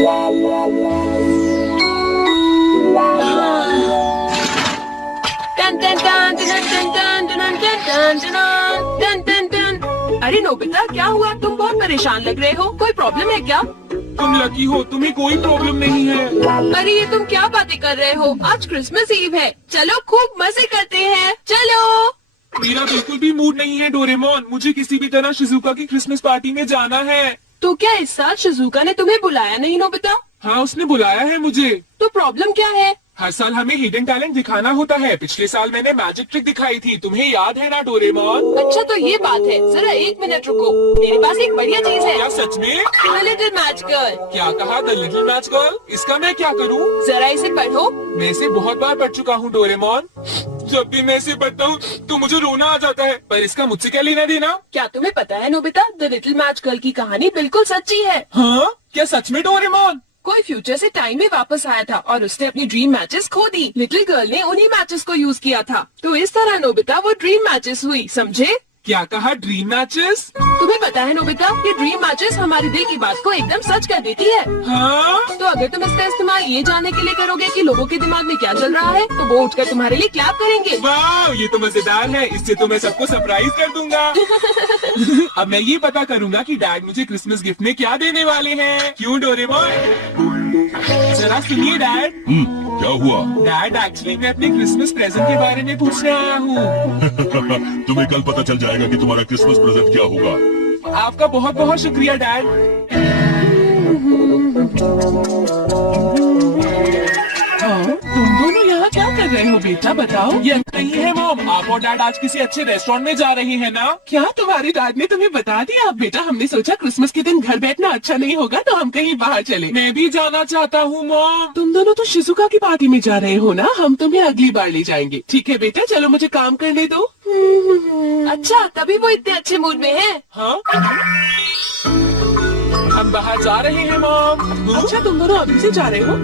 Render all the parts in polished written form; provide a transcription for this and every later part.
अरे नोबिता, क्या हुआ? तुम बहुत परेशान लग रहे हो। कोई प्रॉब्लम है क्या? तुम लकी हो, तुम्हें कोई प्रॉब्लम नहीं है। अरे ये तुम क्या बातें कर रहे हो? आज क्रिसमस ईव है। चलो खूब मजे करते हैं। चलो। मेरा बिल्कुल भी मूड नहीं है डोरेमोन। मुझे किसी भी तरह शिजुका की क्रिसमस पार्टी में जाना है। तो क्या इस साल शिजुका ने तुम्हें बुलाया नहीं नोबिता? हाँ, उसने बुलाया है मुझे। तो प्रॉब्लम क्या है? हर साल हमें हिडन टैलेंट दिखाना होता है। पिछले साल मैंने मैजिक ट्रिक दिखाई थी, तुम्हें याद है ना डोरेमोन? अच्छा तो ये बात है। जरा 1 मिनट रुको, मेरे पास एक बढ़िया चीज है। क्या सच में? The little match girl. क्या कहा? The little match girl? इसका मैं क्या करूँ? जरा इसे पढ़ो। मैं इसे बहुत बार पढ़ चुका हूँ डोरेमोन। जब भी मैं इसे पढ़ता हूँ तो मुझे रोना आ जाता है। पर इसका मुझसे क्या लेना देना? क्या तुम्हें पता है Nobita, the little match girl की कहानी बिल्कुल सच्ची है। हाँ, क्या सच में डोरेमोन? कोई फ्यूचर से टाइम में वापस आया था और उसने अपनी ड्रीम मैचेस खो दी। लिटिल गर्ल ने उन्हीं मैचेस को यूज किया था। तो इस तरह नोबिता वो ड्रीम मैचेस हुई, समझे? क्या कहा? Dream matches? तुम्हें पता है नोबिता, ये ड्रीम मैचेस हमारे दिल की बात को एकदम सच कर देती है। हाँ? तो अगर तुम इसका इस्तेमाल ये जानने के लिए करोगे कि लोगों के दिमाग में क्या चल रहा है, तो वो उठकर तुम्हारे लिए क्लैप करेंगे। वाह, ये तो मजेदार है। इससे तो मैं सबको सरप्राइज कर दूंगा। अब मैं ये पता करूंगा कि डैड मुझे क्रिसमस गिफ्ट में क्या देने वाले हैं। क्यों डोरेमोन? जरा सुनिए डैड। क्या हुआ? डैड, एक्चुअली मैं अपने क्रिसमस प्रेजेंट के बारे में पूछने आया हूँ। तुम्हें कल पता चल जाएगा कि तुम्हारा क्रिसमस प्रेजेंट क्या होगा। आपका बहुत बहुत शुक्रिया डैड। तुम दोनों यहाँ क्या कर रहे हो बेटा, बताओ? ये नहीं है मॉम, आप और डैड आज किसी अच्छे रेस्टोरेंट में जा रहे हैं ना? क्या तुम्हारे डैड ने तुम्हें बता दिया? बेटा हमने सोचा क्रिसमस के दिन घर बैठना अच्छा नहीं होगा, तो हम कहीं बाहर चले। मैं भी जाना चाहता हूँ मॉम। तुम दोनों तो शिजुका की पार्टी में जा रहे हो ना, हम तुम्हें अगली बार ले जाएंगे। ठीक है बेटा, चलो मुझे काम करने दो। अच्छा, तभी वो इतने अच्छे मूड में है। हाँ, हम बाहर जा रहे हैं मॉम। अच्छा तुम दोनों अभी से जा रहे हो?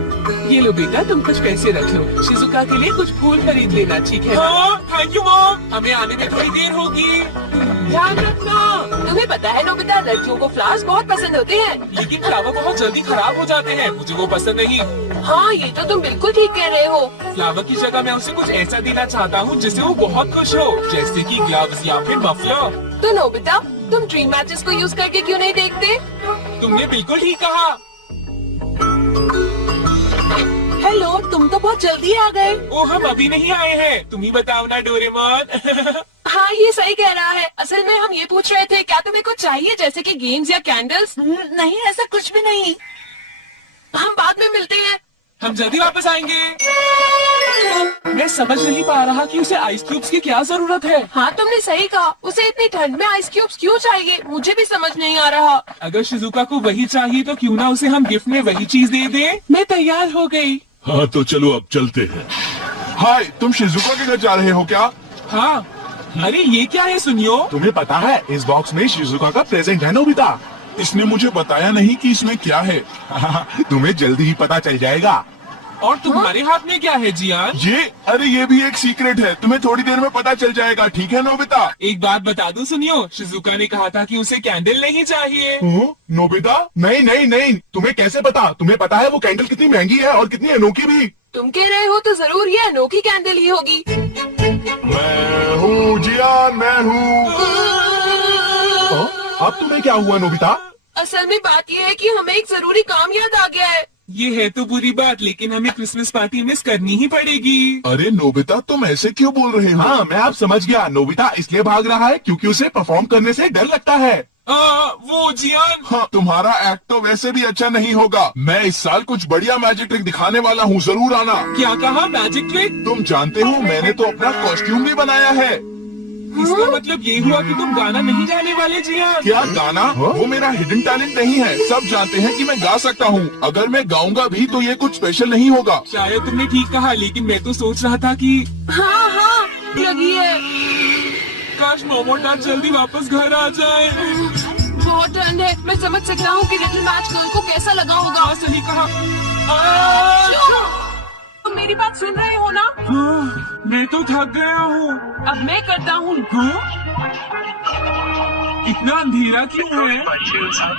ये लो बेटा, तुम कुछ पैसे रख लो। शिजुका के लिए कुछ फूल खरीद लेना, ठीक है ना? हाँ, थैंक यू मॉम। हमें आने में थोड़ी देर होगी। ध्यान रखना। तुम्हें पता है नोबिता, लड़कियों को फ्लावर्स बहुत पसंद होते हैं। लेकिन फ्लावर बहुत जल्दी खराब हो जाते हैं, मुझे वो पसंद नहीं। हाँ, ये तो तुम बिल्कुल ठीक कह रहे हो। फ्लावर की जगह मैं उसे कुछ ऐसा देना चाहता हूँ जिससे वो बहुत खुश हो, जैसे कि ग्लव्स या फिर मफलर। तो नोबिता, तुम ड्रीम मैचेस को यूज करके क्यों नहीं देखते? तुमने बिल्कुल ठीक कहा। हेलो, तुम तो बहुत जल्दी आ गए। ओ, हम अभी नहीं आए हैं, तुम ही बताओ ना डोरेमोन। हाँ, ये सही कह रहा है। असल में हम ये पूछ रहे थे, क्या तुम्हें कुछ चाहिए जैसे कि गेम्स या कैंडल्स? नहीं, ऐसा कुछ भी नहीं। हम बाद में मिलते हैं। हम जल्दी वापस आएंगे। मैं समझ नहीं पा रहा कि उसे आइस क्यूब्स की क्या जरूरत है। हाँ, तुमने सही कहा। उसे इतनी ठंड में आइस क्यूब्स क्यों चाहिए, मुझे भी समझ नहीं आ रहा। अगर शिजुका को वही चाहिए तो क्यों ना उसे हम गिफ्ट में वही चीज दे दें। मैं तैयार हो गई। हाँ तो चलो अब चलते हैं। हाय, तुम शिजुका के घर जा रहे हो क्या? हाँ। अरे ये क्या है सुनियो? तुम्हें पता है इस बॉक्स में शिजुका का प्रेजेंट है नोबिता। इसने मुझे बताया नहीं कि इसमें क्या है। तुम्हें जल्दी ही पता चल जाएगा। और तुम्हारे हाथ में क्या है जियान? ये भी एक सीक्रेट है, तुम्हें थोड़ी देर में पता चल जाएगा, ठीक है नोबिता? एक बात बता दूं सुनियो, शिजुका ने कहा था कि उसे कैंडल नहीं चाहिए। नोबिता, नहीं नहीं नहीं, तुम्हें कैसे पता? तुम्हें पता है वो कैंडल कितनी महंगी है और कितनी अनोखी भी। तुम कह रहे हो तो जरूर ये अनोखी कैंडल ही होगी। मैं हूँ जियान, मैं हूँ। अब तुम्हें क्या हुआ नोबिता? असल में बात ये है कि हमें एक जरूरी काम याद आ गया है। ये है तो बुरी बात, लेकिन हमें क्रिसमस पार्टी मिस करनी ही पड़ेगी। अरे नोबिता, तुम ऐसे क्यों बोल रहे हो? हाँ, मैं अब समझ गया। नोबिता इसलिए भाग रहा है क्योंकि उसे परफॉर्म करने से डर लगता है। वो जियान। हाँ, तुम्हारा एक्ट तो वैसे भी अच्छा नहीं होगा। मैं इस साल कुछ बढ़िया मैजिक ट्रिक दिखाने वाला हूँ, जरूर आना। क्या कहा? Magic trick? तुम जानते हो मैंने तो अपना कॉस्ट्यूम भी बनाया है। इसका मतलब ये हुआ कि तुम गाना नहीं गाने वाले जियान? क्या गाना? वो मेरा हिडन टैलेंट नहीं है। सब जानते हैं कि मैं गा सकता हूँ। अगर मैं गाऊंगा भी तो ये कुछ स्पेशल नहीं होगा। शायद तुमने ठीक कहा, लेकिन मैं तो सोच रहा था कि हाँ हाँ, लगी है। काश मॉम और डैड जल्दी वापस घर आ जाए। बहुत ठंड है। मैं समझ सकता हूँ कि लिटिल मैच गर्ल को कैसा लगा होगा। हाँ, सही कहा। तुम मेरी बात सुन रहे हो ना? हाँ, मैं तो थक गया हूँ। अब मैं करता हूँ। इतना अंधेरा क्यों है?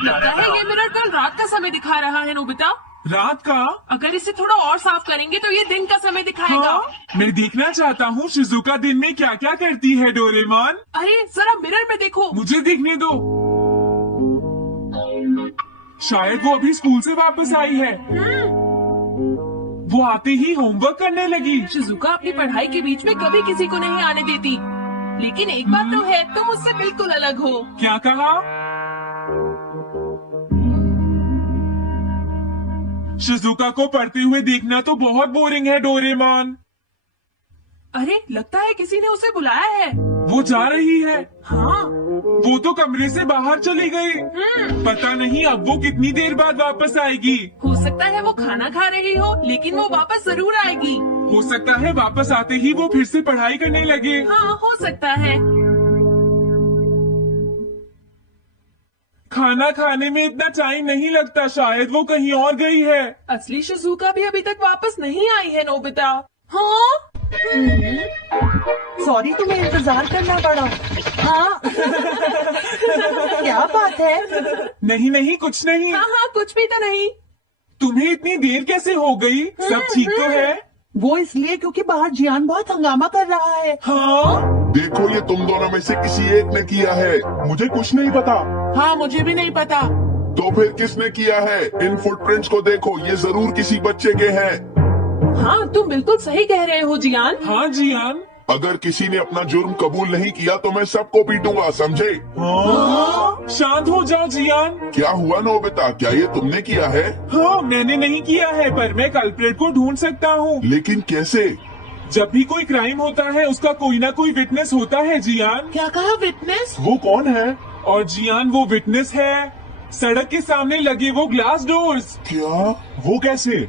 लगता है ये मिरर कल रात का समय दिखा रहा है नोबिता। रात का? अगर इसे थोड़ा और साफ करेंगे तो ये दिन का समय दिखाएगा। हाँ? मैं देखना चाहता हूँ शिजुका दिन में क्या क्या करती है डोरेमोन। अरे जरा मिरर में देखो। मुझे देखने दो। शायद वो अभी स्कूल से वापस आई है। वो आते ही होमवर्क करने लगी। शिजुका अपनी पढ़ाई के बीच में कभी किसी को नहीं आने देती, लेकिन एक बात तो है, तुम उससे बिल्कुल अलग हो। क्या कहा? शिजुका को पढ़ते हुए देखना तो बहुत बोरिंग है डोरेमोन। अरे लगता है किसी ने उसे बुलाया है। वो जा रही है। हाँ। वो तो कमरे से बाहर चली गई। पता नहीं अब वो कितनी देर बाद वापस आएगी। हो सकता है वो खाना खा रही हो, लेकिन वो वापस जरूर आएगी। हो सकता है वापस आते ही वो फिर से पढ़ाई करने लगे। हाँ हो सकता है। खाना खाने में इतना टाइम नहीं लगता, शायद वो कहीं और गई है। असली शिजुका भी अभी तक वापस नहीं आई है नोबिता। हाँ सॉरी तुम्हें इंतजार करना पड़ा। हाँ क्या बात है? नहीं नहीं कुछ नहीं। हाँ हाँ कुछ भी तो नहीं। तुम्हें इतनी देर कैसे हो गई? सब ठीक तो है? वो इसलिए क्योंकि बाहर जियान बहुत हंगामा कर रहा है। हाँ? देखो ये तुम दोनों में से किसी एक ने किया है। मुझे कुछ नहीं पता। हाँ मुझे भी नहीं पता। तो फिर किसने किया है? इन फुटप्रिंट्स को देखो, ये जरूर किसी बच्चे के हैं। हाँ तुम बिल्कुल सही कह रहे हो जियान। हाँ जियान। अगर किसी ने अपना जुर्म कबूल नहीं किया तो मैं सबको पीटूंगा, समझे? हाँ? शांत हो जाओ जियान। क्या हुआ नोबिता, क्या ये तुमने किया है? हाँ मैंने नहीं किया है, पर मैं कल्प्रेट को ढूंढ सकता हूँ। लेकिन कैसे? जब भी कोई क्राइम होता है उसका कोई ना कोई विटनेस होता है जियान। क्या कहा विटनेस? वो कौन है? और जियान वो विटनेस है सड़क के सामने लगे वो ग्लास डोर्स। क्या? वो कैसे?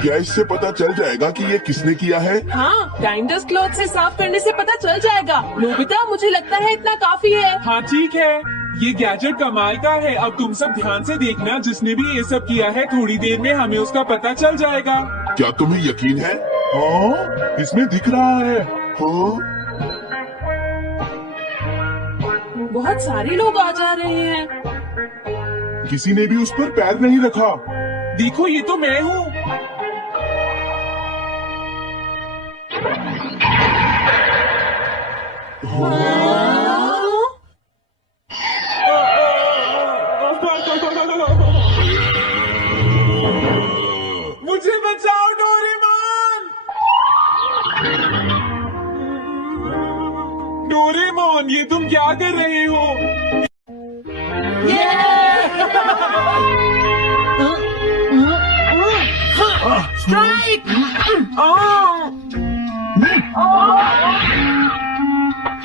क्या इससे पता चल जाएगा कि ये किसने किया है? हाँ डाइंडस क्लॉथ से साफ करने से पता चल जाएगा। नोबिता मुझे लगता है इतना काफी है। हाँ ठीक है, ये गैजेट कमाल का है। अब तुम सब ध्यान से देखना, जिसने भी ये सब किया है थोड़ी देर में हमें उसका पता चल जाएगा। क्या तुम्हें यकीन है? हाँ, इसमें दिख रहा है। हाँ? बहुत सारे लोग आ जा रहे हैं। किसी ने भी उस पर पैर नहीं रखा। देखो ये तो मैं हूँ। मुझे बचाओ डोरेमोन। डोरेमोन ये तुम क्या कर रहे हो? स्ट्राइक!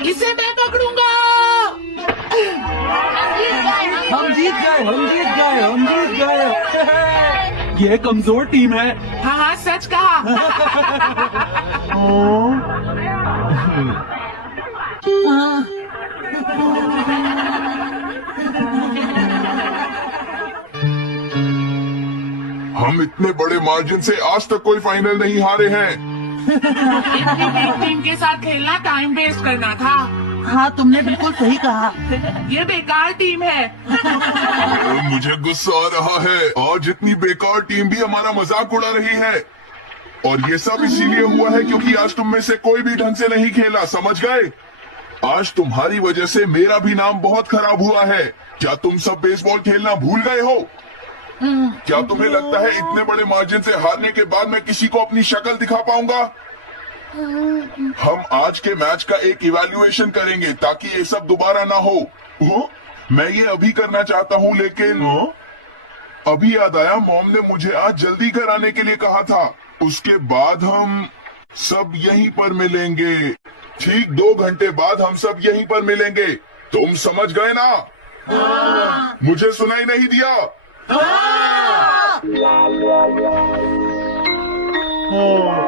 इसे मैं पकड़ूंगा। हम जीत गए, हम जीत गए, हम जीत गए। ये कमजोर टीम है। हाँ हाँ सच कहा। हम इतने बड़े मार्जिन से आज तक कोई फाइनल नहीं हारे हैं। इतनी बिग टीम के साथ खेलना टाइम वेस्ट करना था। हाँ तुमने बिल्कुल सही कहा। ये बेकार टीम है। मुझे गुस्सा आ रहा है। आज इतनी बेकार टीम भी हमारा मजाक उड़ा रही है। और ये सब इसीलिए हुआ है क्योंकि आज तुम में से कोई भी ढंग से नहीं खेला, समझ गए? आज तुम्हारी वजह से मेरा भी नाम बहुत खराब हुआ है। क्या तुम सब बेसबॉल खेलना भूल गए हो? क्या तुम्हें लगता है इतने बड़े मार्जिन से हारने के बाद मैं किसी को अपनी शक्ल दिखा पाऊंगा? हम आज के मैच का एक इवैल्यूएशन करेंगे ताकि ये सब दोबारा ना हो। मैं ये अभी करना चाहता हूँ, लेकिन अभी याद आया मॉम ने मुझे आज जल्दी घर आने के लिए कहा था। उसके बाद हम सब यहीं पर मिलेंगे। ठीक 2 घंटे बाद हम सब यहीं पर मिलेंगे। तुम समझ गए ना? मुझे सुनाई नहीं दिया?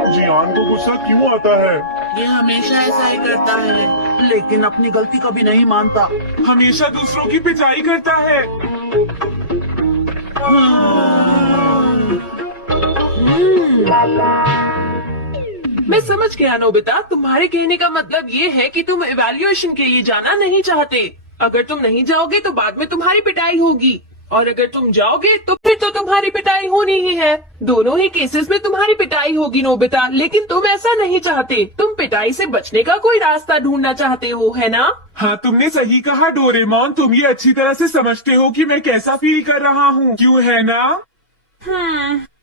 जियान को गुस्सा क्यों आता है? ये हमेशा ऐसा ही करता है। लेकिन अपनी गलती कभी नहीं मानता। हमेशा दूसरों की पिटाई करता है। मैं समझ गया नोबिता, तुम्हारे कहने का मतलब ये है कि तुम इवैल्यूएशन के लिए जाना नहीं चाहते। अगर तुम नहीं जाओगे तो बाद में तुम्हारी पिटाई होगी, और अगर तुम जाओगे तो फिर तो तुम्हारी पिटाई होनी ही है। दोनों ही केसेस में तुम्हारी पिटाई होगी नोबिता, लेकिन तुम ऐसा नहीं चाहते। तुम पिटाई से बचने का कोई रास्ता ढूंढना चाहते हो, है ना? हाँ, तुमने सही कहा डोरेमोन। तुम ये अच्छी तरह से समझते हो कि मैं कैसा फील कर रहा हूँ, क्यों है ना?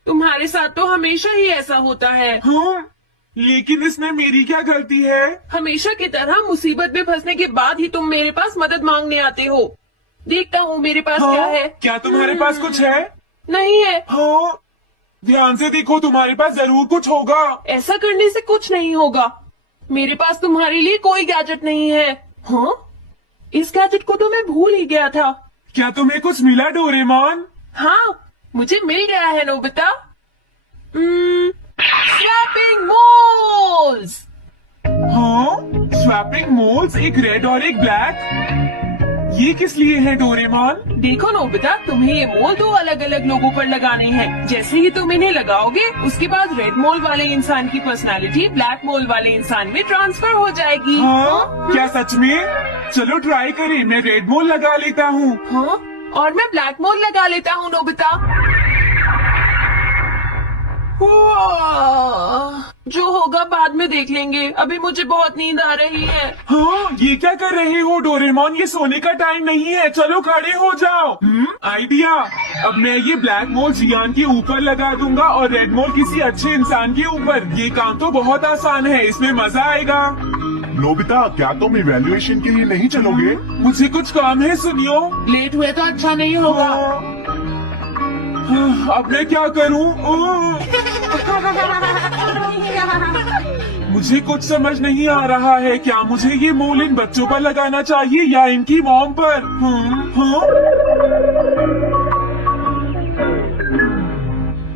तुम्हारे साथ तो हमेशा ही ऐसा होता है। हाँ, लेकिन इसमें मेरी क्या गलती है? हमेशा की तरह मुसीबत में फंसने के बाद ही तुम मेरे पास मदद मांगने आते हो। देखता हूँ मेरे पास हाँ, क्या है। क्या तुम्हारे पास कुछ है? नहीं है। हाँ, ध्यान से देखो, तुम्हारे पास जरूर कुछ होगा। ऐसा करने से कुछ नहीं होगा। मेरे पास तुम्हारे लिए कोई गैजेट नहीं है। हाँ, इस गैजेट को तो मैं भूल ही गया था। क्या तुम्हें कुछ मिला डोरेमोन? हाँ, मुझे मिल गया है नोबिता। Swapping moles. हाँ, स्वैपिंग मोल्स, एक रेड और एक ब्लैक। ये किस लिए है डोरेमोन? देखो नोबिता, तुम्हें ये मोल दो अलग अलग लोगों पर लगाने हैं। जैसे ही तुम इन्हें लगाओगे, उसके बाद रेड मोल वाले इंसान की पर्सनालिटी ब्लैक मोल वाले इंसान में ट्रांसफर हो जाएगी। हाँ, क्या सच में? चलो ट्राई करें। मैं रेड मोल लगा लेता हूँ। हाँ, और मैं ब्लैक मोल लगा लेता हूँ नोबिता। जो होगा बाद में देख लेंगे, अभी मुझे बहुत नींद आ रही है। हाँ, ये क्या कर रहे हो डोरेमोन? ये सोने का टाइम नहीं है, चलो खड़े हो जाओ। आइडिया। अब मैं ये ब्लैक मोल जियान के ऊपर लगा दूंगा और रेड मोल किसी अच्छे इंसान के ऊपर। ये काम तो बहुत आसान है, इसमें मजा आएगा। नोबिता, क्या तुम इवैल्यूएशन के लिए नहीं चलोगे? मुझे कुछ काम है, सुनियो। लेट हुए तो अच्छा नहीं होगा। अब मैं क्या करूं? मुझे कुछ समझ नहीं आ रहा है। क्या मुझे ये मोल इन बच्चों पर लगाना चाहिए या इनकी मॉम पर?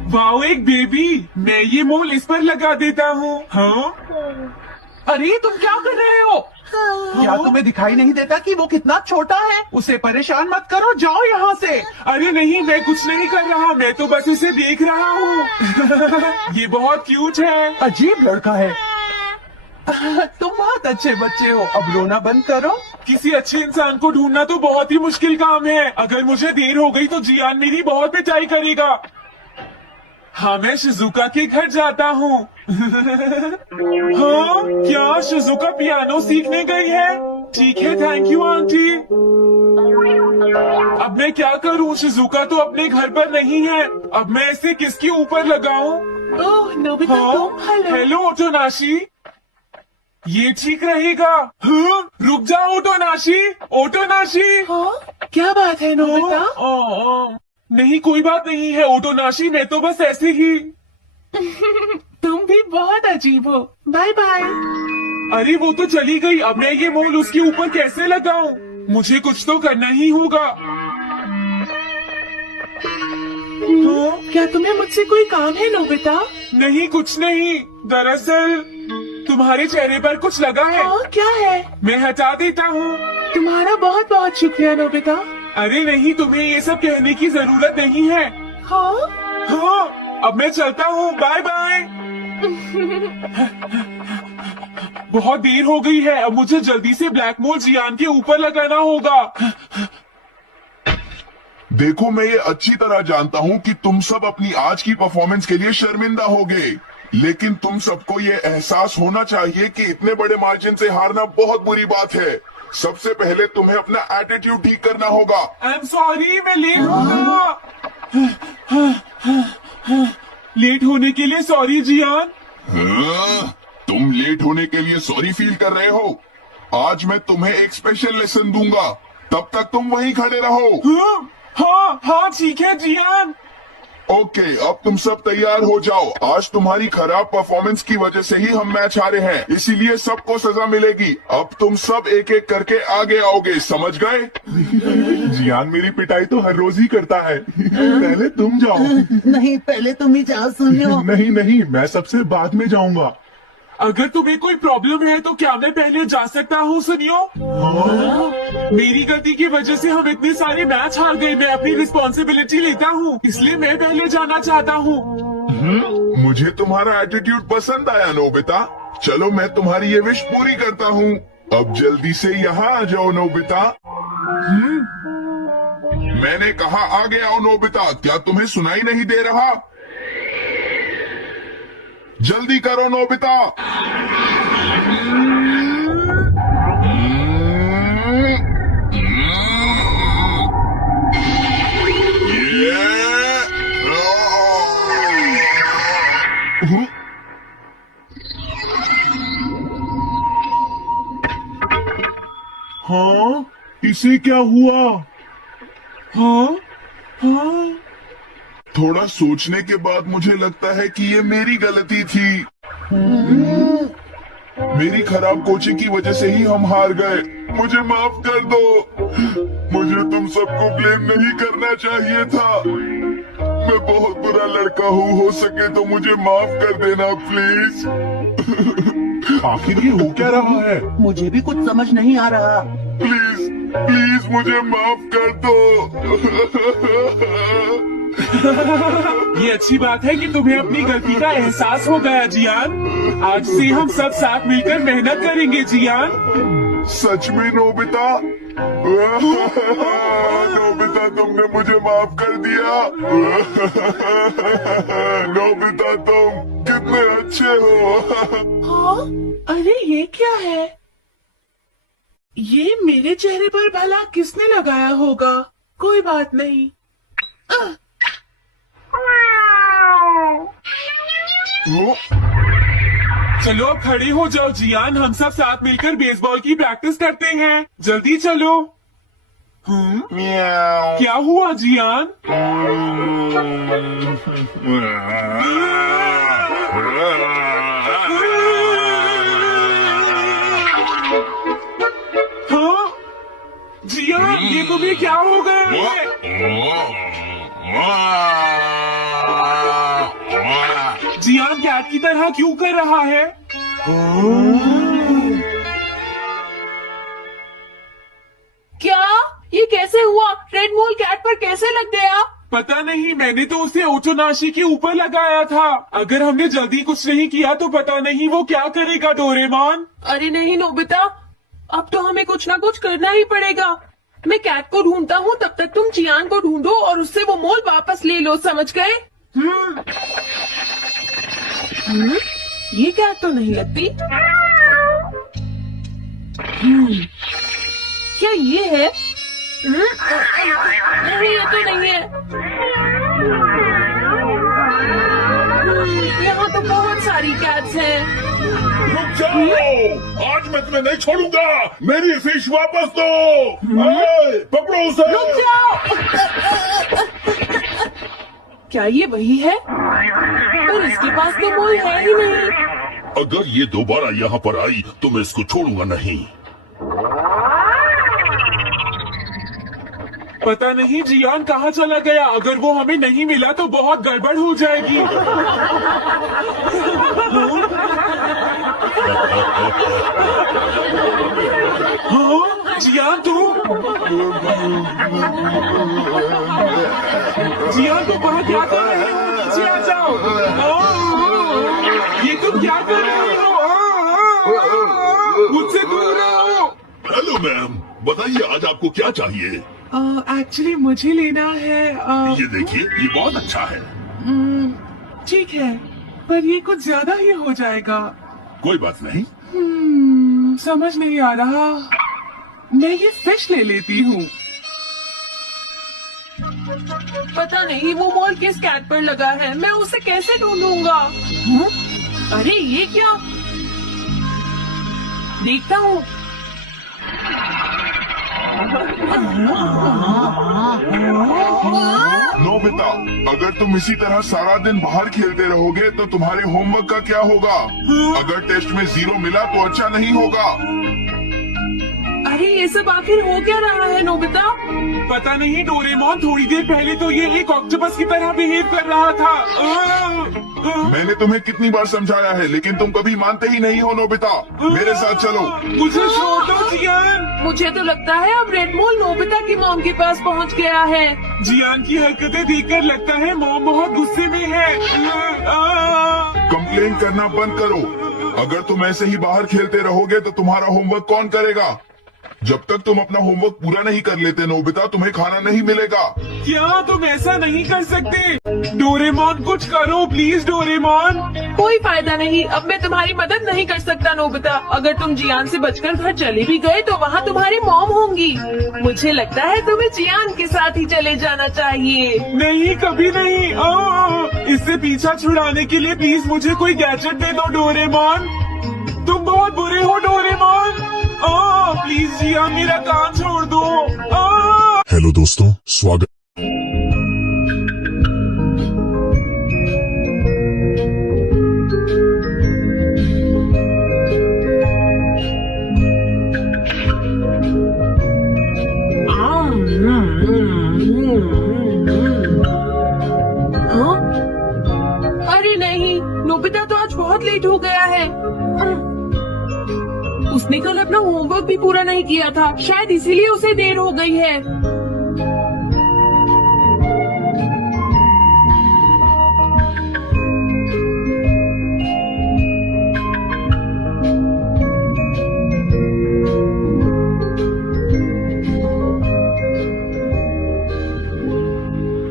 वाओ, एक बेबी। मैं ये मोल इस पर लगा देता हूँ। हाँ, अरे तुम क्या कर रहे हो? क्या तुम्हें दिखाई नहीं देता कि वो कितना छोटा है? उसे परेशान मत करो, जाओ यहाँ से। अरे नहीं, मैं कुछ नहीं कर रहा, मैं तो बस इसे देख रहा हूँ। ये बहुत क्यूट है। अजीब लड़का है। तुम बहुत अच्छे बच्चे हो, अब रोना बंद करो। किसी अच्छे इंसान को ढूंढना तो बहुत ही मुश्किल काम है। अगर मुझे देर हो गई तो जियान मेरी बहुत पिटाई करेगा। हाँ, मैं शिजुका के घर जाता हूँ। हाँ, क्या शिजुका पियानो सीखने गई है? ठीक है, थैंक यू आंटी। अब मैं क्या करूँ? शिजुका तो अपने घर पर नहीं है। अब मैं इसे किसके ऊपर लगाऊं? ओह नोबिता, तुम? हेलो ओटोनाशी। ये ठीक रहेगा। हाँ, रुक जाओ ओटोनाशी। ओटोनाशी। हाँ, क्या बात है नोबिता? नहीं, कोई बात नहीं है ओटोनाशी, मैं तो बस ऐसे ही। तुम भी बहुत अजीब हो। Bye bye. अरे वो तो चली गई। अब मैं ये मोल उसके ऊपर कैसे लगाऊं? मुझे कुछ तो करना ही होगा। क्या तुम्हें मुझसे कोई काम है नोबिता? नहीं, कुछ नहीं। दरअसल तुम्हारे चेहरे पर कुछ लगा है। क्या है? मैं हटा देता हूँ। तुम्हारा बहुत बहुत शुक्रिया नोबिता। अरे नहीं, तुम्हें ये सब कहने की जरूरत नहीं है। हाँ, अब मैं चलता हूँ। Bye bye. बहुत देर हो गई है, अब मुझे जल्दी से ब्लैक मोल जियान के ऊपर लगाना होगा। देखो, मैं ये अच्छी तरह जानता हूँ कि तुम सब अपनी आज की परफॉर्मेंस के लिए शर्मिंदा होगे, लेकिन तुम सबको ये एहसास होना चाहिए कि इतने बड़े मार्जिन से हारना बहुत बुरी बात है। सबसे पहले तुम्हें अपना एटीट्यूड ठीक करना होगा। आई एम सॉरी, मैं लेट हो गया। लेट होने के लिए सॉरी जियान। हाँ, तुम लेट होने के लिए सॉरी फील कर रहे हो? आज मैं तुम्हें एक स्पेशल लेसन दूंगा, तब तक तुम वहीं खड़े रहो। हाँ हाँ, ठीक है जियान। ओके, अब तुम सब तैयार हो जाओ। आज तुम्हारी खराब परफॉर्मेंस की वजह से ही हम मैच हारे हैं, इसीलिए सबको सजा मिलेगी। अब तुम सब एक एक करके आगे आओगे, समझ गए? जियान मेरी पिटाई तो हर रोज ही करता है। पहले तुम जाओ। नहीं, पहले तुम ही जाओ सुनियो। नहीं नहीं, मैं सबसे बाद में जाऊंगा। अगर तुम्हें कोई प्रॉब्लम है तो क्या मैं पहले जा सकता हूँ सुनियो? मेरी गलती की वजह से हम इतने सारे मैच हार गए। मैं अपनी रिस्पॉन्सिबिलिटी लेता हूँ, इसलिए मैं पहले जाना चाहता हूँ। मुझे तुम्हारा एटीट्यूड पसंद आया नोबिता। चलो, मैं तुम्हारी ये विश पूरी करता हूँ। अब जल्दी से यहाँ आ जाओ नोबिता। मैंने कहा आ गया हूं नोबिता, क्या तुम्हें सुनाई नहीं दे रहा? जल्दी करो नोबिता। हाँ, इसे क्या हुआ? हाँ, हाँ। थोड़ा सोचने के बाद मुझे लगता है कि ये मेरी गलती थी। मेरी खराब कोचिंग की वजह से ही हम हार गए। मुझे माफ कर दो। मुझे तुम सबको ब्लेम नहीं करना चाहिए था। मैं बहुत बुरा लड़का हूँ, हो सके तो मुझे माफ कर देना प्लीज। आखिर ये हो क्या रहा है? मुझे भी कुछ समझ नहीं आ रहा। प्लीज प्लीज मुझे माफ कर दो। ये अच्छी बात है कि तुम्हें अपनी गलती का एहसास हो गया जियान। आज से हम सब साथ मिलकर मेहनत करेंगे जियान। सच में नोबिता? नोबिता तुमने मुझे माफ कर दिया। नोबिता तुम कितने अच्छे हो। हाँ? अरे ये क्या है? ये मेरे चेहरे पर भला किसने लगाया होगा? कोई बात नहीं। चलो अब खड़े हो जाओ जियान, हम सब साथ मिलकर बेसबॉल की प्रैक्टिस करते हैं। जल्दी चलो। क्या हुआ जियान? हाँ जियान, ये तुम्हें क्या हो गया है? जियान कैट की तरह क्यों कर रहा है? क्या? ये कैसे हुआ? रेड मोल कैट पर कैसे लग गया? पता नहीं, मैंने तो उसे ओटोनाशी के ऊपर लगाया था। अगर हमने जल्दी कुछ नहीं किया तो पता नहीं वो क्या करेगा डोरेमोन। अरे नहीं नोबिता, अब तो हमें कुछ ना कुछ करना ही पड़ेगा। मैं कैट को ढूंढता हूँ, तब तक तुम चियान को ढूंढो और उससे वो मोल वापस ले लो, समझ गए? ये कैट तो नहीं लगती। क्या ये है? नहीं, ये तो नहीं है। यहाँ तो बहुत सारी कैट्स हैं। रुक जाओ, आज मैं तुम्हें नहीं छोड़ूंगा। मेरी फिश वापस दो। पकड़ो उसे। रुक जाओ। क्या ये वही है? पर इसके पास तो मोल है ही नहीं। अगर ये दोबारा यहाँ पर आई तो मैं इसको छोड़ूंगा नहीं। पता नहीं जियान कहाँ चला गया। अगर वो हमें नहीं मिला तो बहुत गड़बड़ हो जाएगी। हाँ जियान तुम बाहर क्या कर रहे हो? नीचे आ जाओ। ये तुम क्या कर रहे हो? मुझसे दूर रहो। हेलो मैम, बताइए आज आपको क्या चाहिए? एक्चुअली मुझे लेना है ये देखिए, ये बहुत अच्छा है। ठीक है, पर ये कुछ ज्यादा ही हो जाएगा। कोई बात नहीं। समझ नहीं आ रहा। मैं ये फिश ले लेती हूँ। पता नहीं वो मोल किस कैट पर लगा है। मैं उसे कैसे ढूंढूंगा? अरे ये क्या? देखता हूँ। नोबिता, अगर तुम इसी तरह सारा दिन बाहर खेलते रहोगे तो तुम्हारे होमवर्क का क्या होगा? अगर टेस्ट में 0 मिला तो अच्छा नहीं होगा। अरे ये सब आखिर हो क्या रहा है नोबिता? पता नहीं डोरेमोन, थोड़ी देर पहले तो ये एक ऑक्टोपस की तरह बिहेव कर रहा था। मैंने तुम्हें कितनी बार समझाया है, लेकिन तुम कभी मानते ही नहीं हो नोबिता। मेरे साथ चलो। मुझे छोड़ दो जियान। मुझे तो लगता है अब रेड मोल नोबिता की मॉम के पास पहुंच गया है। जियान की हरकतें देखकर लगता है मॉम बहुत गुस्से में है। कंप्लेन करना बंद करो। अगर तुम ऐसे ही बाहर खेलते रहोगे तो तुम्हारा होमवर्क कौन करेगा? जब तक तुम अपना होमवर्क पूरा नहीं कर लेते नोबिता, तुम्हें खाना नहीं मिलेगा। क्या तुम ऐसा नहीं कर सकते? डोरेमोन कुछ करो प्लीज डोरेमोन। कोई फायदा नहीं, अब मैं तुम्हारी मदद नहीं कर सकता नोबिता। अगर तुम जियान से बचकर घर चले भी गए तो वहाँ तुम्हारी मॉम होंगी। मुझे लगता है तुम्हें जियान के साथ ही चले जाना चाहिए। नहीं कभी नहीं। इससे पीछा छुड़ाने के लिए प्लीज मुझे कोई गैजेट दे दो डोरेमोन। तुम बहुत बुरे हो डोरेमोन। प्लीज जियान मेरा काम छोड़ दो। हेलो दोस्तों, स्वागत। अरे नहीं, नोबिता तो आज बहुत लेट हो गया है। उसने कल अपना होमवर्क भी पूरा नहीं किया था, शायद इसीलिए उसे देर हो गई है।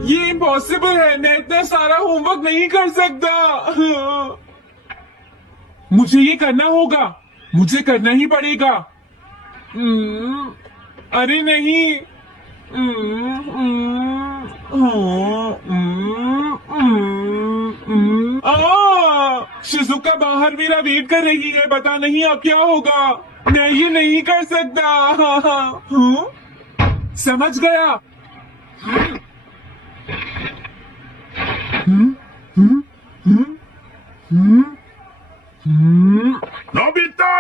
ये इम्पॉसिबल है, मैं इतना सारा होमवर्क नहीं कर सकता। मुझे ये करना होगा, मुझे करना ही पड़ेगा। अरे नहीं। शिजुका बाहर मेरा वेट कर रही है, पता नहीं अब क्या होगा। मैं ये नहीं कर सकता। समझ गया। नोबिता,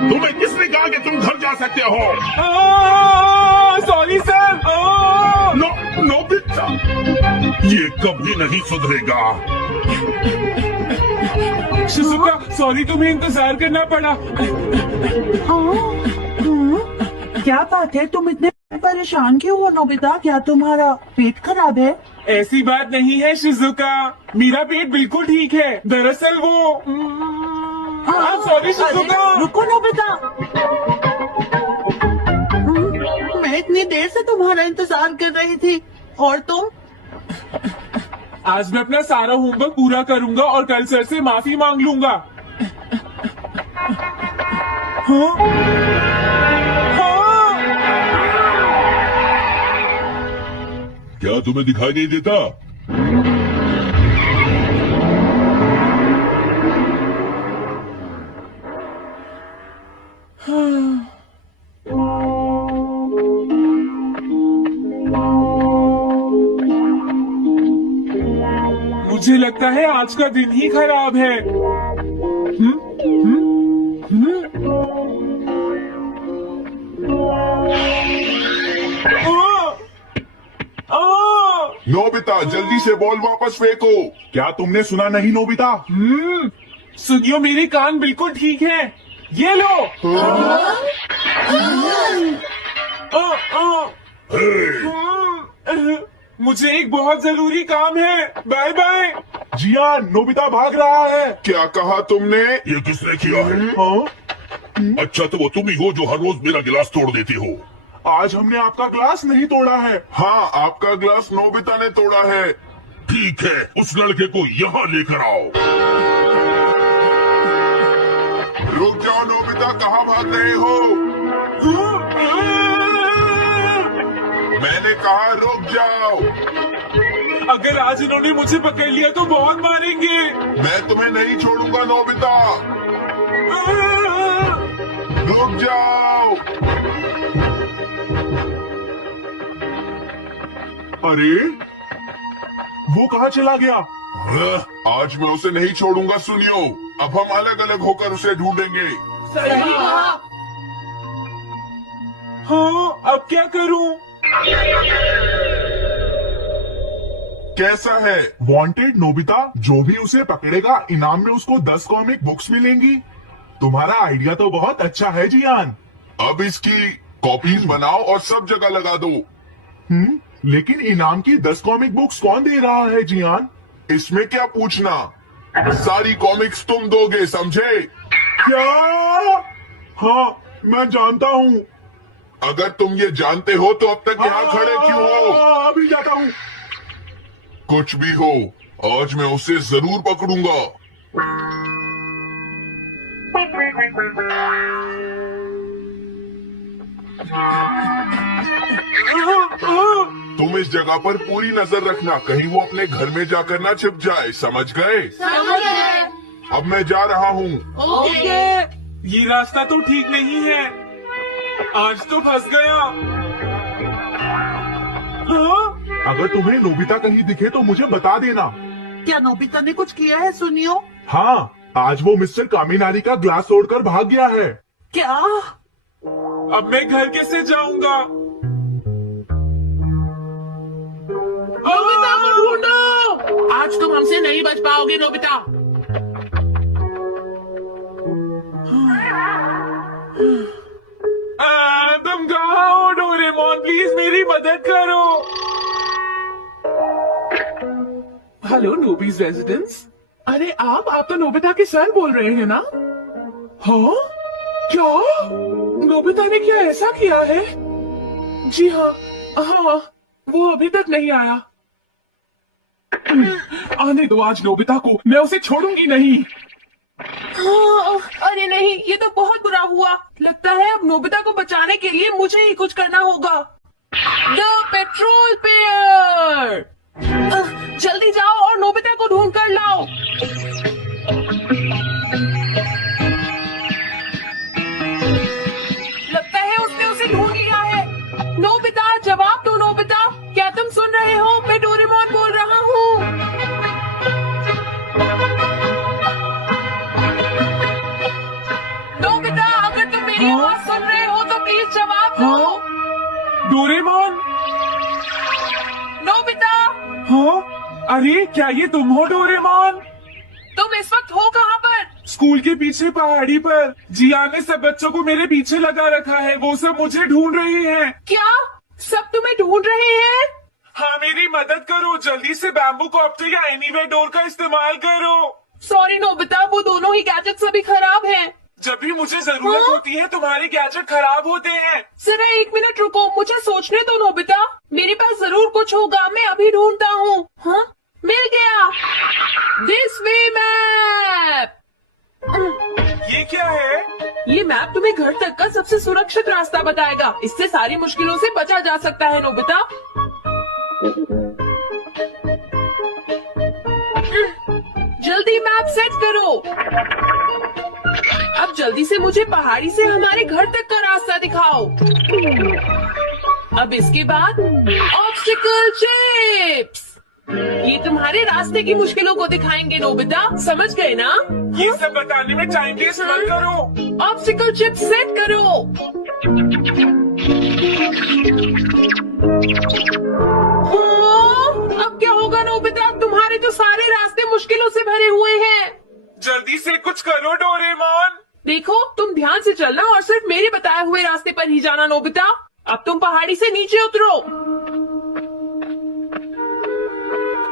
तुम्हें किसने कहा कि तुम घर जा सकते हो? Sorry sir. नोबिता, ये कभी नहीं सुधरेगा। शिजुका सॉरी, तुम्हें इंतजार करना पड़ा। क्या बात है, तुम इतने परेशान क्यों हो नोबिता? क्या तुम्हारा पेट खराब है? ऐसी बात नहीं है शिजुका, मेरा पेट बिल्कुल ठीक है। दरअसल वो सॉरी शिजुका। रुको नोबिता, मैं इतनी देर से तुम्हारा इंतजार कर रही थी और तुम? आज मैं अपना सारा होमवर्क पूरा करूंगा और कल सर से माफी मांग लूंगा। हाँ? क्या तुम्हें दिखाई नहीं देता? मुझे लगता है आज का दिन ही खराब है। नोबिता जल्दी से बॉल वापस फेंको। क्या तुमने सुना नहीं नोबिता? सुनियो, मेरे कान बिल्कुल ठीक है। ये लो। मुझे एक बहुत जरूरी काम है। Bye bye. जियान, नोबिता भाग रहा है। क्या कहा तुमने? ये किसने किया है? अच्छा, तो वो तुम ही हो जो हर रोज मेरा गिलास तोड़ देती हो। आज हमने आपका ग्लास नहीं तोड़ा है। हाँ, आपका ग्लास नोबिता ने तोड़ा है। ठीक है, उस लड़के को यहाँ लेकर आओ। रुक जाओ नोबिता, कहाँ भाग रहे हो? मैंने कहा रुक जाओ। अगर आज इन्होंने मुझे पकड़ लिया तो बहुत मारेंगे। मैं तुम्हें नहीं छोड़ूंगा नोबिता। रुक जाओ। अरे वो कहाँ चला गया? आज मैं उसे नहीं छोड़ूंगा। सुनियो, अब हम अलग अलग होकर उसे ढूंढेंगे। सही कहा। हाँ, अब क्या करूं? कैसा है? वांटेड नोबिता, जो भी उसे पकड़ेगा इनाम में उसको 10 कॉमिक बुक्स मिलेंगी। तुम्हारा आइडिया तो बहुत अच्छा है जियान। अब इसकी कॉपीज बनाओ और सब जगह लगा दो। लेकिन इनाम की 10 कॉमिक बुक्स कौन दे रहा है जियान? इसमें क्या पूछना, सारी कॉमिक्स तुम दोगे, समझे? क्या? हाँ, मैं जानता हूँ। अगर तुम ये जानते हो तो अब तक यहाँ खड़े क्यों हो? अभी जाता हूँ। कुछ भी हो, आज मैं उसे जरूर पकड़ूंगा। तुम इस जगह पर पूरी नजर रखना, कहीं वो अपने घर में जाकर ना छिप जाए, समझ गए? अब मैं जा रहा हूँ। ओके। ये रास्ता तो ठीक नहीं है, आज तो फंस गया। हाँ? अगर तुम्हें नोबिता कहीं दिखे तो मुझे बता देना। क्या नोबिता ने कुछ किया है सुनियो? हाँ, आज वो मिस्टर कामिनारी का ग्लास तोड़कर भाग गया है। क्या? अब मैं घर कैसे जाऊंगा? नोबिता को ढूंढो। आज तुम हमसे नहीं बच पाओगे नोबिता। तुम कहाँ हो डोरेमोन? प्लीज मेरी मदद करो। Hello Nobi's residence. अरे आप तो नोबिता के सर बोल रहे हैं ना? हाँ? क्या? नोबिता ने क्या ऐसा किया है? जी हाँ, हाँ, वो अभी तक नहीं आया। आने दो आज नोबिता को, मैं उसे छोड़ूंगी नहीं। हाँ, अरे नहीं, ये तो बहुत बुरा हुआ। लगता है अब नोबिता को बचाने के लिए मुझे ही कुछ करना होगा। द पेट्रोल पेयर, जल्दी जाओ और नोबिता को ढूंढ कर लाओ। लगता है उसने उसे ढूंढ लिया है। नोबिता, जवाब दो नोबिता, क्या तुम सुन रहे हो? मैं डोरेमोन बोल रहा हूँ। नोबिता, अगर तुम मेरी आवाज सुन रहे हो तो प्लीज जवाब दो। डोरेमोन? नोबिता, हाँ? अरे क्या ये तुम हो डोरेमोन? तुम इस वक्त हो कहाँ पर? स्कूल के पीछे पहाड़ी पर। जिया ने सब बच्चों को मेरे पीछे लगा रखा है, वो सब मुझे ढूंढ रहे हैं। क्या सब तुम्हें ढूंढ रहे हैं? हाँ, मेरी मदद करो, जल्दी से बैम्बू कॉप्टर या एनीवेयर डोर का इस्तेमाल करो। सॉरी नोबिता, वो दोनों ही गैजेट्स अभी खराब हैं। जब भी मुझे जरूरत हाँ? होती है तुम्हारे गैजेट खराब होते हैं। जरा 1 मिनट रुको, मुझे सोचने दो नोबिता, मेरे पास जरूर कुछ होगा, मैं अभी ढूंढता हूँ। हाँ, मिल गया। This way map. ये क्या है? ये मैप तुम्हें घर तक का सबसे सुरक्षित रास्ता बताएगा। इससे सारी मुश्किलों से बचा जा सकता है नोबिता। जल्दी मैप सेट करो। अब जल्दी से मुझे पहाड़ी से हमारे घर तक का रास्ता दिखाओ। अब इसके बाद ऑब्स्टिकल चिप्स, ये तुम्हारे रास्ते की मुश्किलों को दिखाएंगे नोबिता, समझ गए ना? ये सब बताने में टाइम वेस्ट मत करो। ऑब्स्टिकल चिप्स सेट करो। हाँ, अब क्या होगा नोबिता? तुम्हारे तो सारे रास्ते मुश्किलों से भरे हुए हैं। जल्दी से कुछ करो डोरेमोन। देखो, तुम ध्यान से चलना और सिर्फ मेरे बताए हुए रास्ते पर ही जाना नोबिता। अब तुम पहाड़ी से नीचे उतरो।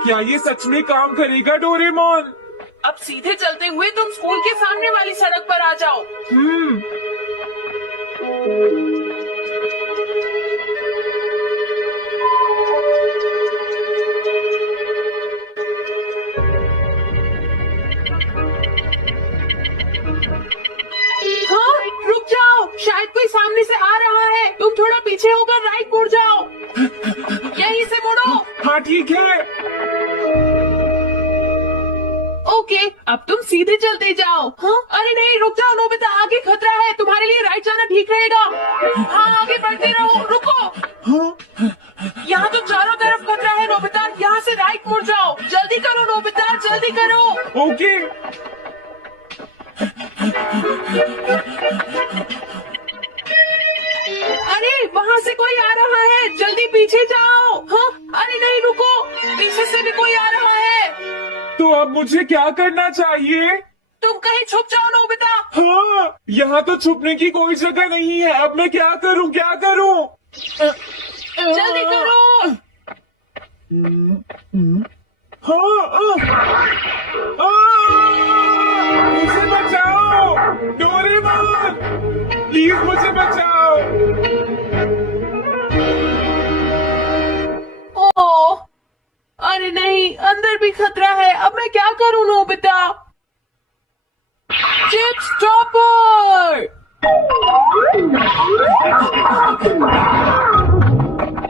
क्या ये सच में काम करेगा डोरेमोन? अब सीधे चलते हुए तुम स्कूल के सामने वाली सड़क पर आ जाओ। हाँ, रुक जाओ, शायद कोई सामने से आ रहा है। तुम थोड़ा पीछे होकर राइट मुड़ जाओ। यहीं से मुड़ो। हाँ ठीक है। ओके, अब तुम सीधे चलते जाओ। हाँ, अरे नहीं, रुक जाओ नोबिता, आगे खतरा है, तुम्हारे लिए राइट जाना ठीक रहेगा। हाँ, आगे बढ़ते रहो, रुको। यहाँ तो चारों तरफ खतरा है नोबिता, यहाँ से राइट मुड़ जाओ। जल्दी करो नोबिता, जल्दी करो। ओके। अरे वहाँ से कोई आ रहा है, जल्दी पीछे जाओ। हाँ, अरे नहीं, रुको, पीछे से भी कोई आ रहा है। तो अब मुझे क्या करना चाहिए? तुम कहीं छुप जाओ नोबिता। हाँ, यहाँ तो छुपने की कोई जगह नहीं है। अब मैं क्या करूँ, क्या करूँ? जल्दी करो। मुझे बचाओ डोरेमोन, प्लीज मुझे बचाओ। मैं क्या करूं नोबिता? Chip stopper!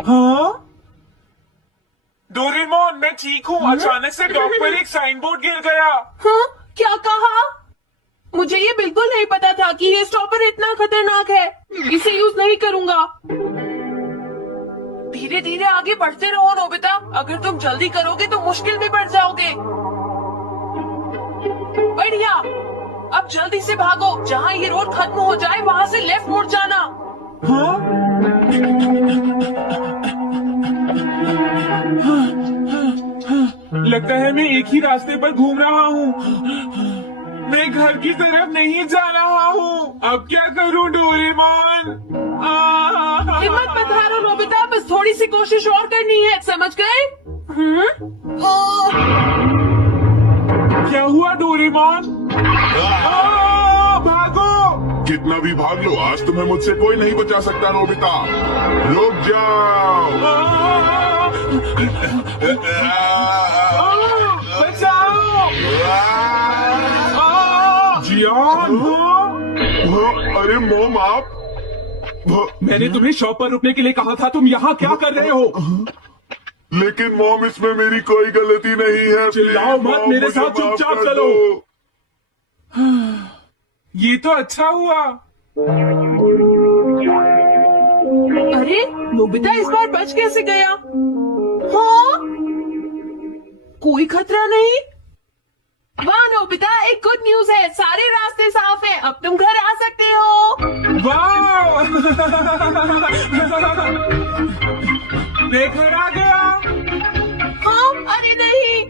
हाँ डोरेमोन, मैं ठीक हूँ। अचानक से डॉक पर एक साइन बोर्ड गिर गया। हाँ, क्या कहा? मुझे ये बिल्कुल नहीं पता था कि ये स्टॉपर इतना खतरनाक है। इसे यूज नहीं करूंगा। धीरे धीरे आगे बढ़ते रहो नोबिता। अगर तुम जल्दी करोगे तो मुश्किल में पड़ जाओगे। बढ़िया, अब जल्दी से भागो। जहाँ ये रोड खत्म हो जाए वहाँ से लेफ्ट मुड़ जाना। लगता है मैं एक ही रास्ते पर घूम रहा हूँ। मैं घर की तरफ नहीं जा रहा हूँ। अब क्या करूँ डोरेमोन? हिम्मत मत हारो नोबिता, बस थोड़ी सी कोशिश और करनी है, समझ गए? क्या हुआ डोरेमोन? भागो! कितना भी भाग लो, आज तुम्हें मुझसे कोई नहीं बचा सकता नोबिता। रुक जाओ। बचाओ! जियान! अरे मोम, आप मैंने तुम्हें शॉप पर रुकने के लिए कहा था। तुम यहाँ क्या कर रहे हो? लेकिन मोम, इसमें मेरी कोई गलती नहीं है। चिल्लाओ मत, मोम, मेरे मुझे साथ माफ चुपचाप कर चलो। दो। ये तो अच्छा हुआ। अरे नोबिता इस बार बच कैसे गया? हाँ, कोई खतरा नहीं। वाह नोबिता, एक गुड न्यूज है, सारे रास्ते साफ हैं। अब तुम घर आ सकते हो। वाह! मैं घर आ गया। हाँ, अरे नहीं,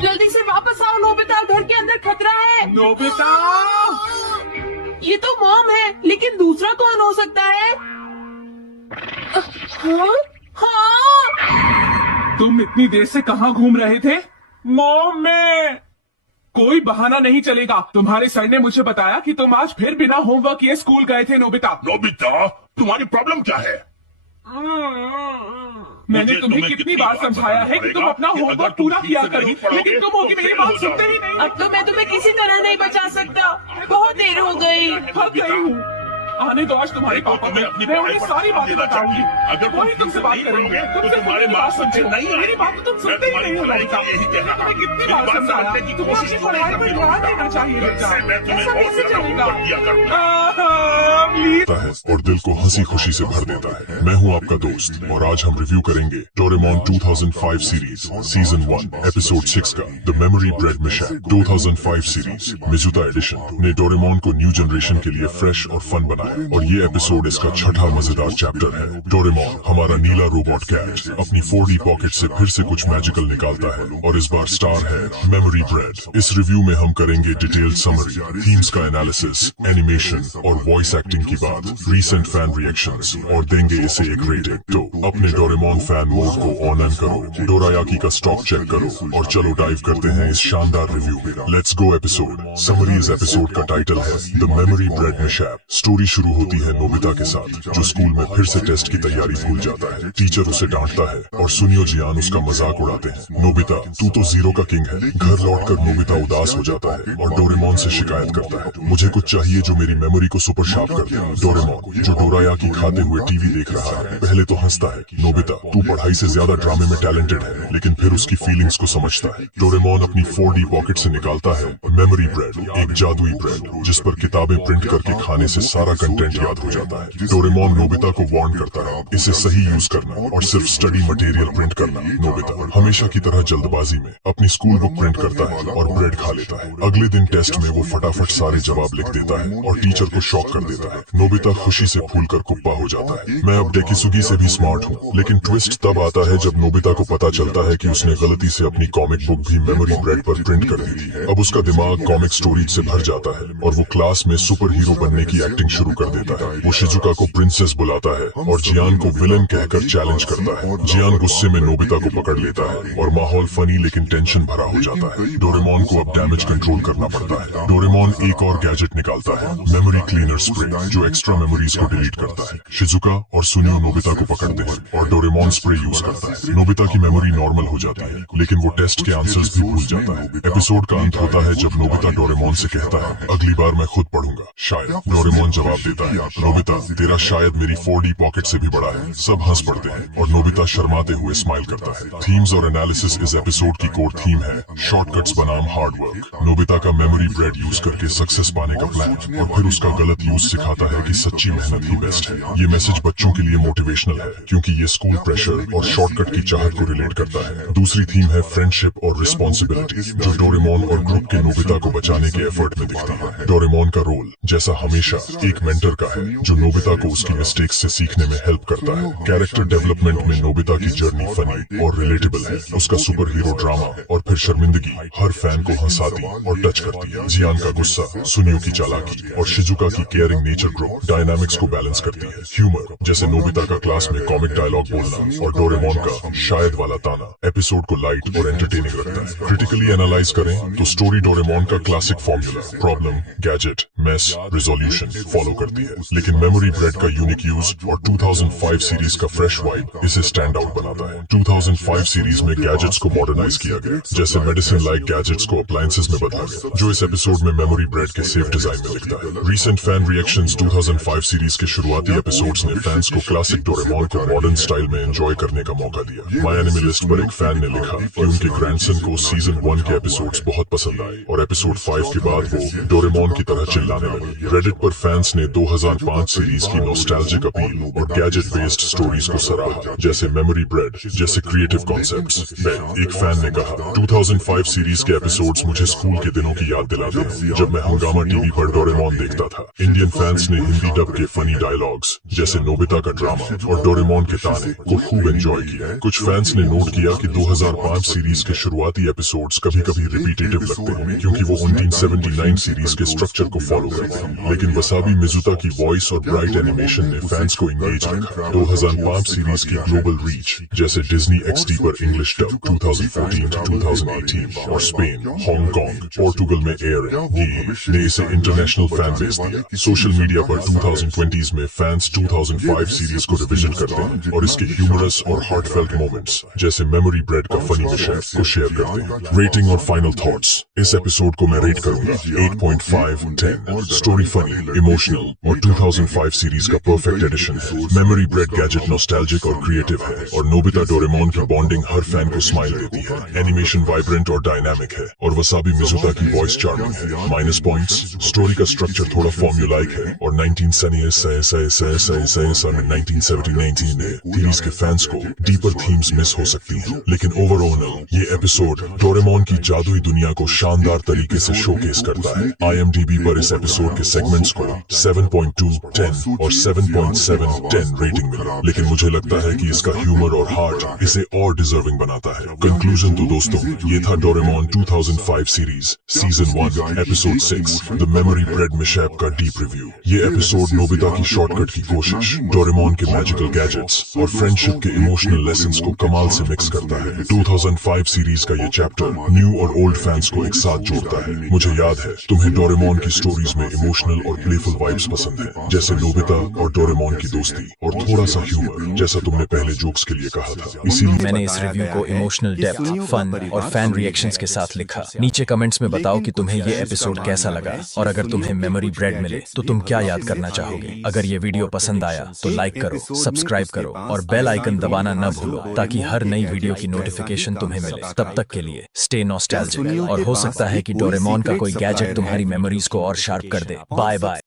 जल्दी से वापस आओ नोबिता, घर के अंदर खतरा है। नोबिता! ये तो मॉम है, लेकिन दूसरा कौन हो सकता है? हाँ? हाँ? तुम इतनी देर से कहाँ घूम रहे थे? मॉम, में कोई बहाना नहीं चलेगा। तुम्हारे सर ने मुझे बताया कि तुम आज फिर बिना होमवर्क किए स्कूल गए थे नोबिता। नोबिता, तुम्हारी प्रॉब्लम क्या है? मैंने तुम्हें कितनी बार समझाया है कि तुम अपना होमवर्क पूरा किया करो, लेकिन तुम होगी मेरी बात सुनते ही नहीं। अब तो मैं तुम्हें किसी तरह नहीं बचा सकता। बहुत देर हो गई। थक गई हूँ। आने दो आज तुम्हारे पापा को, मैं उन्हें सारी बातें बताऊंगी। अगर वही तुमसे बात करेंगे। तुमसे तुम्हारे बात सुनते हो, मेरी बात तो तुम सुनते ही नहीं हो लड़का। तुम्हें कितनी बार समझाया कि तुम अपनी पढ़ाई पर ध्यान देना चाहिए बेटा। ऐसा कैसे चलेगा? प्लीज। है और दिल को हंसी खुशी से भर देता है। मैं हूं आपका दोस्त और आज हम रिव्यू करेंगे डोरेमोन 2005 सीरीज सीजन 1 एपिसोड 6 का the memory bread mishap. 2005 series Mizuta edition ने डोरेमोन को न्यू जनरेशन के लिए फ्रेश और फन बनाया और ये एपिसोड इसका छठा मजेदार चैप्टर है। डोरेमोन हमारा नीला रोबोट कैट अपनी 4D पॉकेट से फिर से कुछ मैजिकल निकालता है और इस बार स्टार है मेमोरी ब्रेड। इस रिव्यू में हम करेंगे डिटेल्ड समरी, थीम्स का एनालिसिस, एनिमेशन और वॉइस एक्टिंग की बात, रीसेंट फैन रिएक्शंस और देंगे इसे एक रेटिंग। तो अपने डोरेमोन फैन मोड को ऑन करो, डोरायाकी का स्टॉक चेक करो और चलो डाइव करते हैं इस शानदार रिव्यू में। Let's go episode. समरी इस एपिसोड का टाइटल है the memory bread mishap. Story शुरू होती है नोबिता के साथ जो स्कूल में फिर से टेस्ट की तैयारी भूल जाता है। टीचर उसे डांटता है और सुनियो जियान उसका मजाक उड़ाते हैं। नोबिता, तू तो जीरो का किंग है। घर लौटकर नोबिता उदास हो जाता है और डोरेमोन से शिकायत करता है, मुझे कुछ चाहिए जो मेरी मेमोरी को सुपर शार्प कर दे। डोरेमोन जो डोरायाकी खाते हुए टीवी देख रहा है पहले तो हंसता है, नोबिता तू पढ़ाई से ज्यादा ड्रामे में टैलेंटेड है, लेकिन फिर उसकी फीलिंग्स को समझता है। डोरेमोन अपनी 4D पॉकेट से निकालता है मेमोरी ब्रेड, एक जादुई ब्रेड जिस पर किताबें प्रिंट करके खाने से सारा कंटेंट याद हो जाता है। डोरेमोन नोबिता को वार्न करता है इसे सही यूज करना और सिर्फ स्टडी मटेरियल प्रिंट करना। नोबिता हमेशा की तरह जल्दबाजी में अपनी स्कूल बुक प्रिंट करता है और ब्रेड खा लेता है। अगले दिन टेस्ट में वो फटाफट सारे जवाब लिख देता है और टीचर को शॉक कर देता है। नोबिता खुशी से फूलकर कुप्पा हो जाता है। मैं अब डेकिसुगी से भी स्मार्ट हूँ, लेकिन ट्विस्ट तब आता है जब नोबिता को पता चलता है कि उसने गलती से अपनी कॉमिक बुक भी मेमोरी ब्रेड पर प्रिंट कर दी थी। अब उसका दिमाग कॉमिक स्टोरीज से भर जाता है और वो क्लास में सुपर हीरो बनने की एक्टिंग शुरू कर देता है। वो शिजुका को प्रिंसेस बुलाता है और जियान को विलन कहकर चैलेंज करता है। जियान गुस्से में नोबिता को पकड़ लेता है और माहौल फनी लेकिन टेंशन भरा हो जाता है। डोरेमोन को अब डैमेज कंट्रोल करना पड़ता है। डोरेमोन एक और गैजेट निकालता है, मेमोरी क्लीनर स्प्रे, जो एक्स्ट्रा मेमोरीज को डिलीट करता है। शिजुका और सुनियो नोबिता को पकड़ते हैं और डोरेमोन स्प्रे यूज करता है। नोबिता की मेमोरी नॉर्मल हो जाती है लेकिन वो टेस्ट के आंसर्स भी भूल जाता है। एपिसोड का अंत होता है जब नोबिता डोरेमोन से कहता है, अगली बार मैं खुद पढ़ूंगा शायद। डोरेमोन जवाब देता है, नोबिता तेरा शायद मेरी 4D पॉकेट से भी बड़ा है। सब हंस पड़ते हैं और नोबिता शर्माते हुए स्माइल करता है। थीम्स और एनालिसिस इस एपिसोड की कोर थीम है, शॉर्टकट्स बनाम हार्ड वर्क। नोबिता का मेमोरी ब्रेड यूज करके सक्सेस पाने का प्लान और फिर उसका गलत यूज सिखाता है कि सच्ची मेहनत ही बेस्ट है। ये मैसेज बच्चों के लिए मोटिवेशनल है क्योंकि ये स्कूल प्रेशर और शॉर्टकट की चाहत को रिलेट करता है। दूसरी थीम है फ्रेंडशिप और रिस्पॉन्सिबिलिटी, जो डोरेमोन और ग्रुप के नोबिता को बचाने के एफर्ट में दिखती है। डोरेमोन का रोल जैसा हमेशा एक मेंटर का है जो नोबिता को उसकी मिस्टेक्स से सीखने में हेल्प करता है। कैरेक्टर डेवलपमेंट में नोबिता की जर्नी फनी और रिलेटेबल है। उसका सुपर हीरो ड्रामा और फिर शर्मिंदगी हर फैन को हंसाती और टच करती है। जियान का गुस्सा, सुनियो की चालाकी और शिजुका की केयरिंग नेचर ग्रुप डायनामिक्स को बैलेंस करती है। ह्यूमर जैसे नोबिता का क्लास में कॉमिक डायलॉग बोलना और डोरेमोन का शायद वाला ताना एपिसोड को लाइट और एंटरटेनिंग रखता है। क्रिटिकली एनालाइज करें तो स्टोरी डोरेमोन का classic formula problem, gadget, mess, resolution follow करती है, लेकिन मेमोरी ब्रेड का यूनिक यूज और 2005 सीरीज का फ्रेश वाइब इसे स्टैंड आउट बनाता है। 2005 सीरीज में गैजेट्स को मॉडर्नाइज किया गया, जैसे मेडिसिन लाइक गैजेट्स को अप्लायंसेस में बदला गया, जो इस एपिसोड में मेमोरी ब्रेड के सेफ डिजाइन में दिखता है। रीसेंट फैन रिएक्शंस 2005 सीरीज के शुरुआती एपिसोड्स ने फैंस को क्लासिक डोरेमोन को मॉडर्न स्टाइल में एंजॉय करने का मौका दिया। माय एनिमी लिस्ट पर एक फैन ने लिखा कि उनके ग्रैंडसन को सीजन 1 के एपिसोड्स बहुत पसंद आए और एपिसोड 5 के बाद वो डोरेमोन की तरह चिल्लाने लगे। रेडिट पर फैंस ने 2005 सीरीज की नॉस्टैल्जिक अपील और गैजेट बेस्ड स्टोरीज को सराहा, जैसे मेमोरी ब्रेड जैसे क्रिएटिव कॉन्सेप्ट्स। एक फैन ने कहा, 2005 सीरीज के एपिसोड्स मुझे स्कूल के दिनों की याद दिलाते हैं जब मैं हंगामा टीवी पर डोरेमोन देखता था। इंडियन फैंस ने हिंदी डब के फनी डायलॉग्स जैसे नोबिता का ड्रामा और डोरेमोन के ताने को खूब एंजॉय किया। कुछ फैंस ने नोट किया कि 2005 सीरीज के शुरुआती एपिसोड्स कभी कभी रिपीटेटिव लगते हैं क्योंकि वो 1979 सीरीज के स्ट्रक्चर को फॉलो करते हैं, लेकिन वसाबी मिजुता की वॉइस और ब्राइट एनिमेशन ने फैंस को एंगेज रखा। 2005 सीरीज की ग्लोबल रीच जैसे डिज्नी XD पर इंग्लिश डब 2014 to 2018 और स्पेन, हांगकांग, पोर्टुगल में एयरिंग ने इसे इंटरनेशनल फैन बेस दिया। सोशल मीडिया पर 2020s में फैंस 2005 सीरीज को रिविजन करते हैं और इसके ह्यूमरस और हार्टफेल्ट मोमेंट्स जैसे मेमोरी ब्रेड का फनी मिशन को शेयर करते हैं। रेटिंग और फाइनल थॉट्स, इस एपिसोड को मैं रेट करूंगा 8.5/10। स्टोरी फनी, इमोशनल और 2005 सीरीज का परफेक्ट एडिशन है। मेमोरी ब्रेड गैजेट नॉस्टैल्जिक और क्रिएटिव है और नोबिता डोरेमोन की बॉन्डिंग हर फैन को स्माइल देती है। एनिमेशन वाइब्रेंट और डायनामिक है और वसाबी मिजुता की वॉइस चार्मिंग है। माइनस पॉइंट्स, स्टोरी का स्ट्रक्चर थोड़ा फॉर्म्यूलाइक है और 1979 में सीरीज के फैंस को डीपर थीम्स मिस हो सकती हैं, लेकिन ओवरऑल ये एपिसोड डोरेमोन की जादुई दुनिया को शानदार तरीके से शोकेस करता है। IMDb पर इस एपिसोड के सेगमेंट्स को 7.2/10 और 7.7/10 रेटिंग मिली, लेकिन मुझे लगता है कि इसका ह्यूमर और हार्ट इसे और डिजर्विंग बनाता है। कंक्लूजन तो दोस्तों, ये था Doraemon 2005 series season 1 episode 6 the memory bread mishap का डीप रिव्यू। ये एपिसोड नोबिता की शॉर्टकट की कोशिश, डोरेमोन के मैजिकल गैजेट्स और फ्रेंडशिप के इमोशनल लेसन्स को कमाल से मिक्स करता है। 2005 सीरीज का ये चैप्टर न्यू और ओल्ड फैंस को एक साथ जोड़ता है। मुझे याद है तुम्हें डोरेमोन की स्टोरीज में इमोशनल और प्लेफुल वाइब्स पसंद है, जैसे नोबिता और डोरेमोन की दोस्ती और थोड़ा सा ह्यूमर जैसा तुमने पहले जोक्स के लिए कहा था। इसीलिए मैंने इस रिव्यू को इमोशनल डेप्थ, फन और फैन रिएक्शंस के साथ लिखा। नीचे कमेंट्स में बताओ कि तुम्हें ये एपिसोड कैसा लगा और अगर तुम्हें मेमोरी ब्रेड मिले तो तुम क्या याद करना चाहोगे। अगर ये वीडियो पसंद आया तो लाइक करो, सब्सक्राइब करो और बेल आइकन दबाना न भूलो ताकि हर नई वीडियो की नोटिफिकेशन तुम्हें मिले। तब तक के लिए स्टे नॉस्टैल्जिक और हो सकता है कि डोरेमोन का कोई गैजेट तुम्हारी मेमोरीज को और शार्प कर दे। Bye bye.